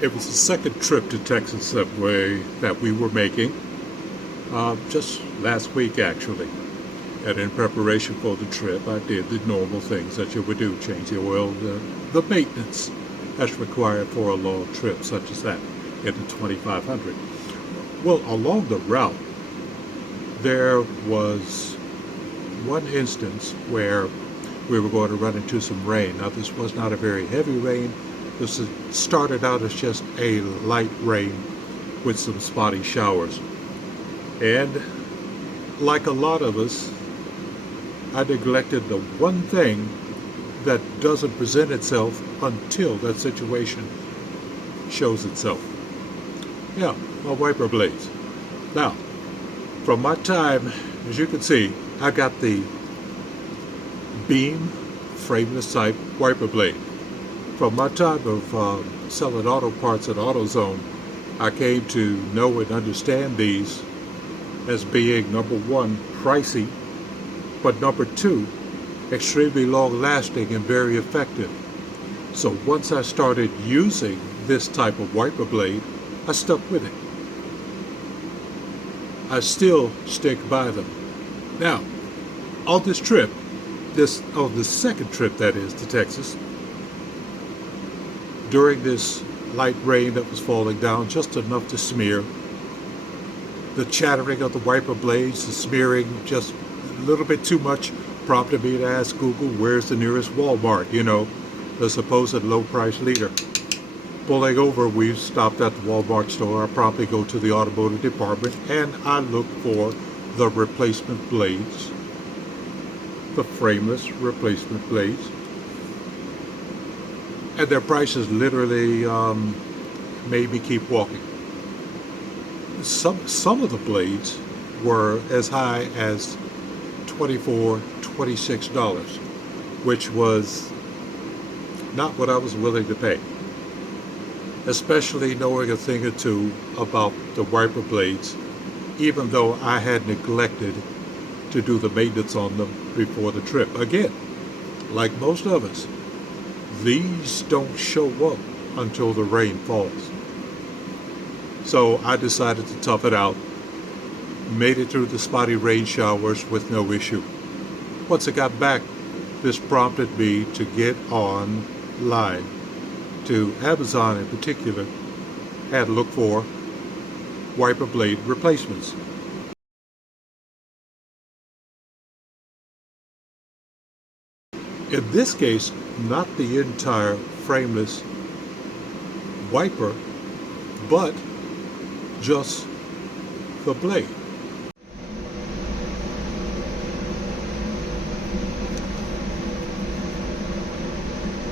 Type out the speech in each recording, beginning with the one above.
It was the second trip to Texas that we were making, just last week actually. And in preparation for the trip, I did the normal things that you would do, change the oil, the maintenance that's required for a long trip such as that in the 2500. Well, along the route, there was one instance where we were going to run into some rain. Now, this was not a very heavy rain. This started out as just a light rain with some spotty showers. And like a lot of us, I neglected the one thing that doesn't present itself until that situation shows itself. Yeah, my wiper blades. Now, from my time, as you can see, I got the beam frameless type wiper blade. From my time of selling auto parts at AutoZone, I came to know and understand these as being, number one, pricey, but number two, extremely long-lasting and very effective. So once I started using this type of wiper blade, I stuck with it. I still stick by them. Now, on this trip, on the second trip that is to Texas, during this light rain that was falling down, just enough to smear, the chattering of the wiper blades, the smearing just a little bit too much, prompted me to ask Google, where's the nearest Walmart, the supposed low price leader. Pulling over, we stopped at the Walmart store. I promptly go to the automotive department and I look for the replacement blades, the frameless replacement blades. And their prices literally made me keep walking. Some of the blades were as high as $24, $26, which was not what I was willing to pay. Especially knowing a thing or two about the wiper blades, even though I had neglected to do the maintenance on them before the trip. Again, like most of us, these don't show up until the rain falls. So I decided to tough it out, made it through the spotty rain showers with no issue. Once I got back, this prompted me to get online to Amazon in particular and look for wiper blade replacements. In this case, not the entire frameless wiper, but just the blade.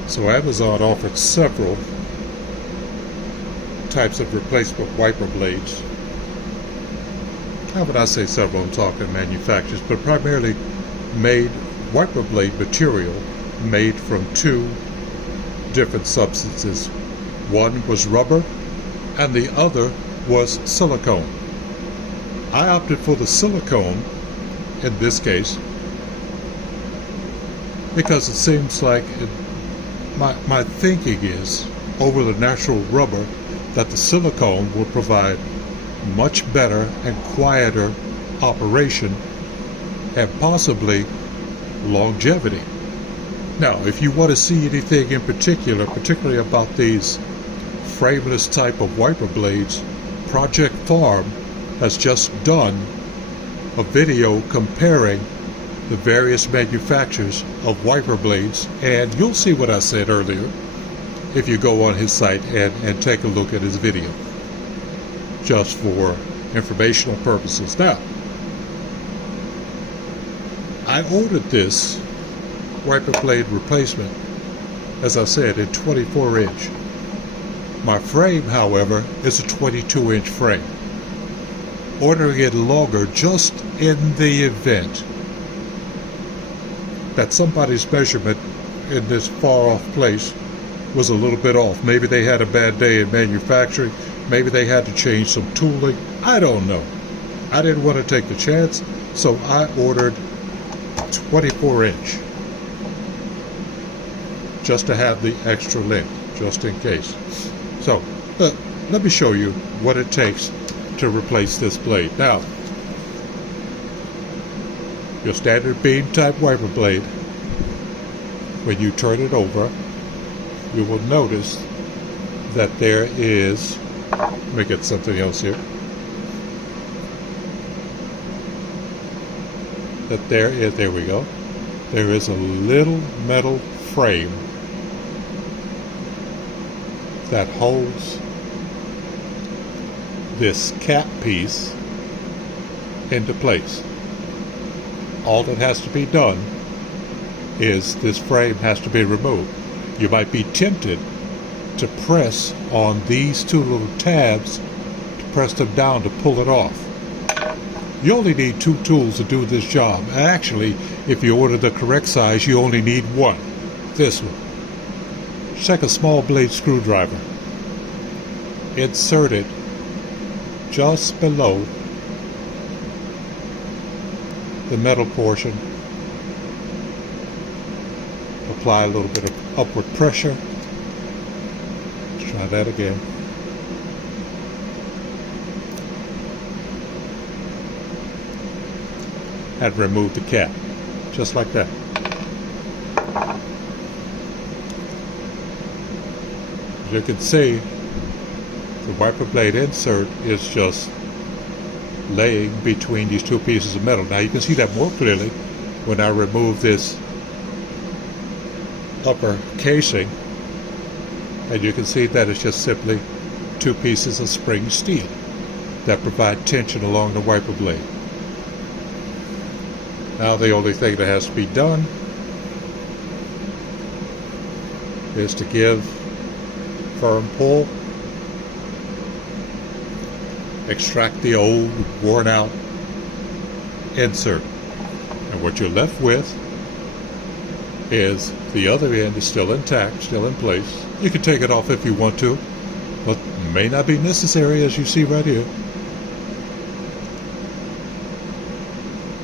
So Amazon offered several types of replacement wiper blades. How would I say several? I'm talking manufacturers, but primarily made wiper blade material made from two different substances. One was rubber and the other was silicone. I opted for the silicone in this case because it seems like my thinking is over the natural rubber that the silicone will provide much better and quieter operation and possibly longevity. Now, if you want to see anything in particular, particularly about these frameless type of wiper blades, Project Farm has just done a video comparing the various manufacturers of wiper blades, and you'll see what I said earlier if you go on his site and take a look at his video, just for informational purposes. Now, I ordered this wiper blade replacement, as I said, in 24-inch. My frame, however, is a 22-inch frame. Ordering it longer just in the event that somebody's measurement in this far-off place was a little bit off. Maybe they had a bad day in manufacturing. Maybe they had to change some tooling. I don't know. I didn't want to take the chance, so I ordered 24-inch just to have the extra length, just in case. So let me show you what it takes to replace this blade. Now, your standard beam type wiper blade, when you turn it over, you will notice that there is, let me get something else here, that there is, there we go, there is a little metal frame that holds this cap piece into place. All that has to be done is this frame has to be removed. You might be tempted to press on these two little tabs, to press them down to pull it off. You only need two tools to do this job. Actually, if you order the correct size, you only need one. This one. Just take a small blade screwdriver. Insert it just below the metal portion. Apply a little bit of upward pressure. Let's try that again. And remove the cap, just like that. As you can see, the wiper blade insert is just laying between these two pieces of metal. Now you can see that more clearly when I remove this upper casing, and you can see that it's just simply two pieces of spring steel that provide tension along the wiper blade. Now the only thing that has to be done is to give firm pull, extract the old worn out insert, and what you're left with is the other end is still intact, still in place. You can take it off if you want to, but may not be necessary, as you see right here.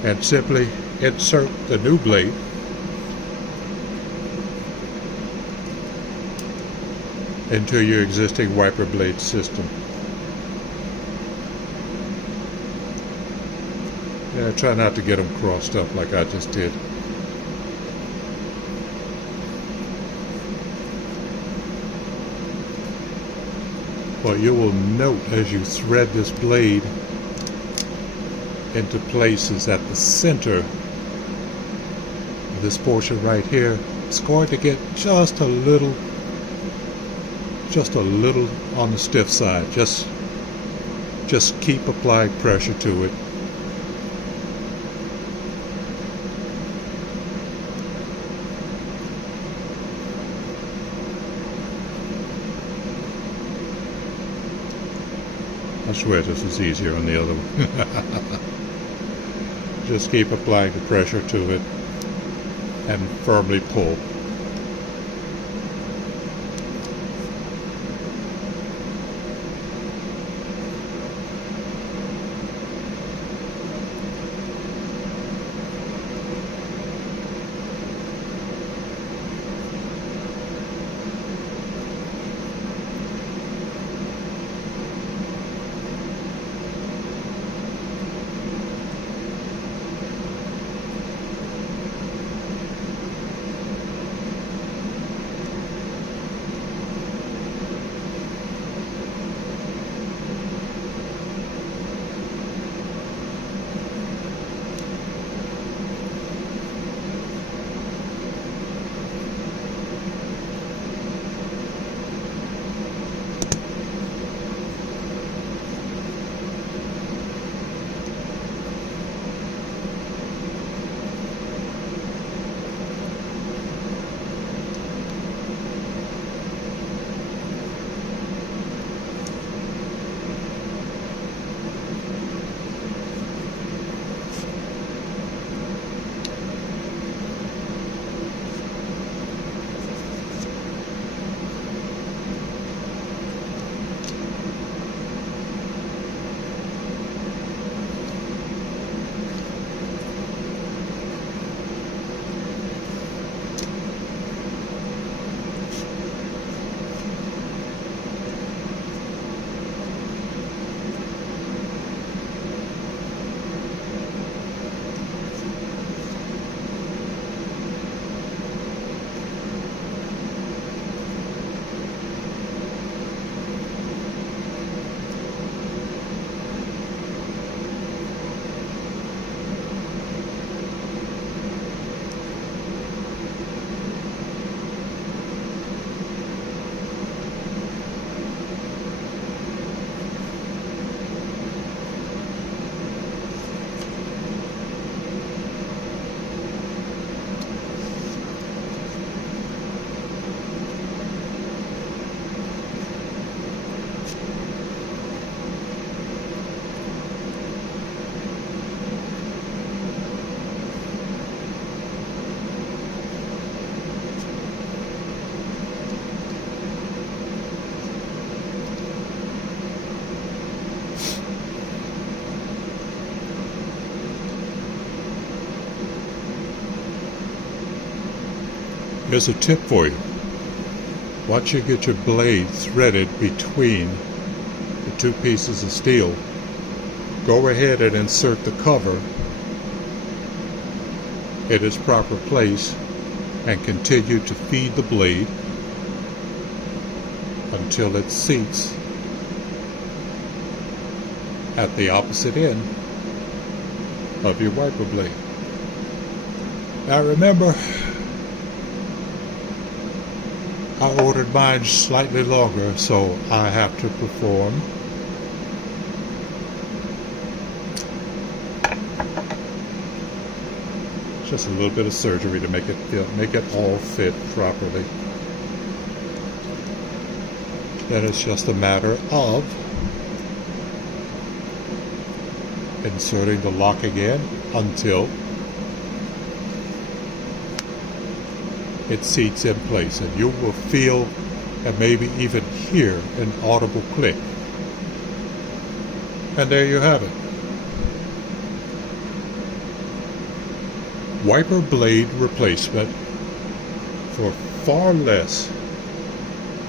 And simply insert the new blade into your existing wiper blade system. Yeah, try not to get them crossed up like I just did. But you will note as you thread this blade into places at the center of this portion right here, it's going to get just a little on the stiff side. Just keep applying pressure to it. I swear this is easier on the other one. Just keep applying the pressure to it and firmly pull. Here's a tip for you. Once you get your blade threaded between the two pieces of steel, go ahead and insert the cover in its proper place and continue to feed the blade until it seats at the opposite end of your wiper blade. Now remember, I ordered mine slightly longer, so I have to perform just a little bit of surgery to make it all fit properly. Then it's just a matter of inserting the lock again until it seats in place, and you will feel and maybe even hear an audible click. And there you have it. Wiper blade replacement for far less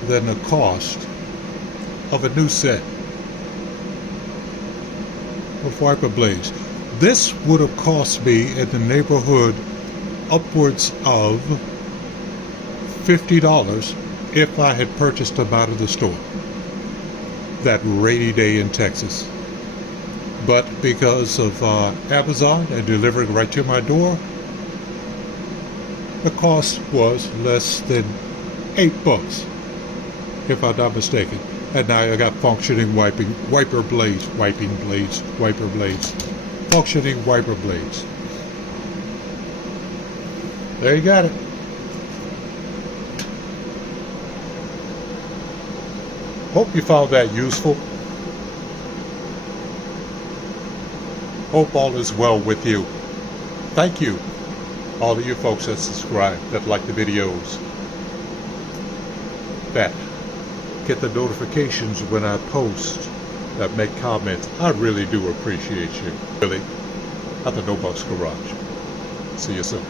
than the cost of a new set of wiper blades. This would have cost me in the neighborhood upwards of $50 if I had purchased them out of the store that rainy day in Texas. But because of Amazon and delivering right to my door, the cost was less than $8, if I'm not mistaken. And now I got functioning functioning wiper blades. There you got it. Hope you found that useful. Hope all is well with you. Thank you, all of you folks that subscribe, that like the videos, that get the notifications when I post, that make comments. I really do appreciate you. Really, at the No Bucks Garage. See you soon.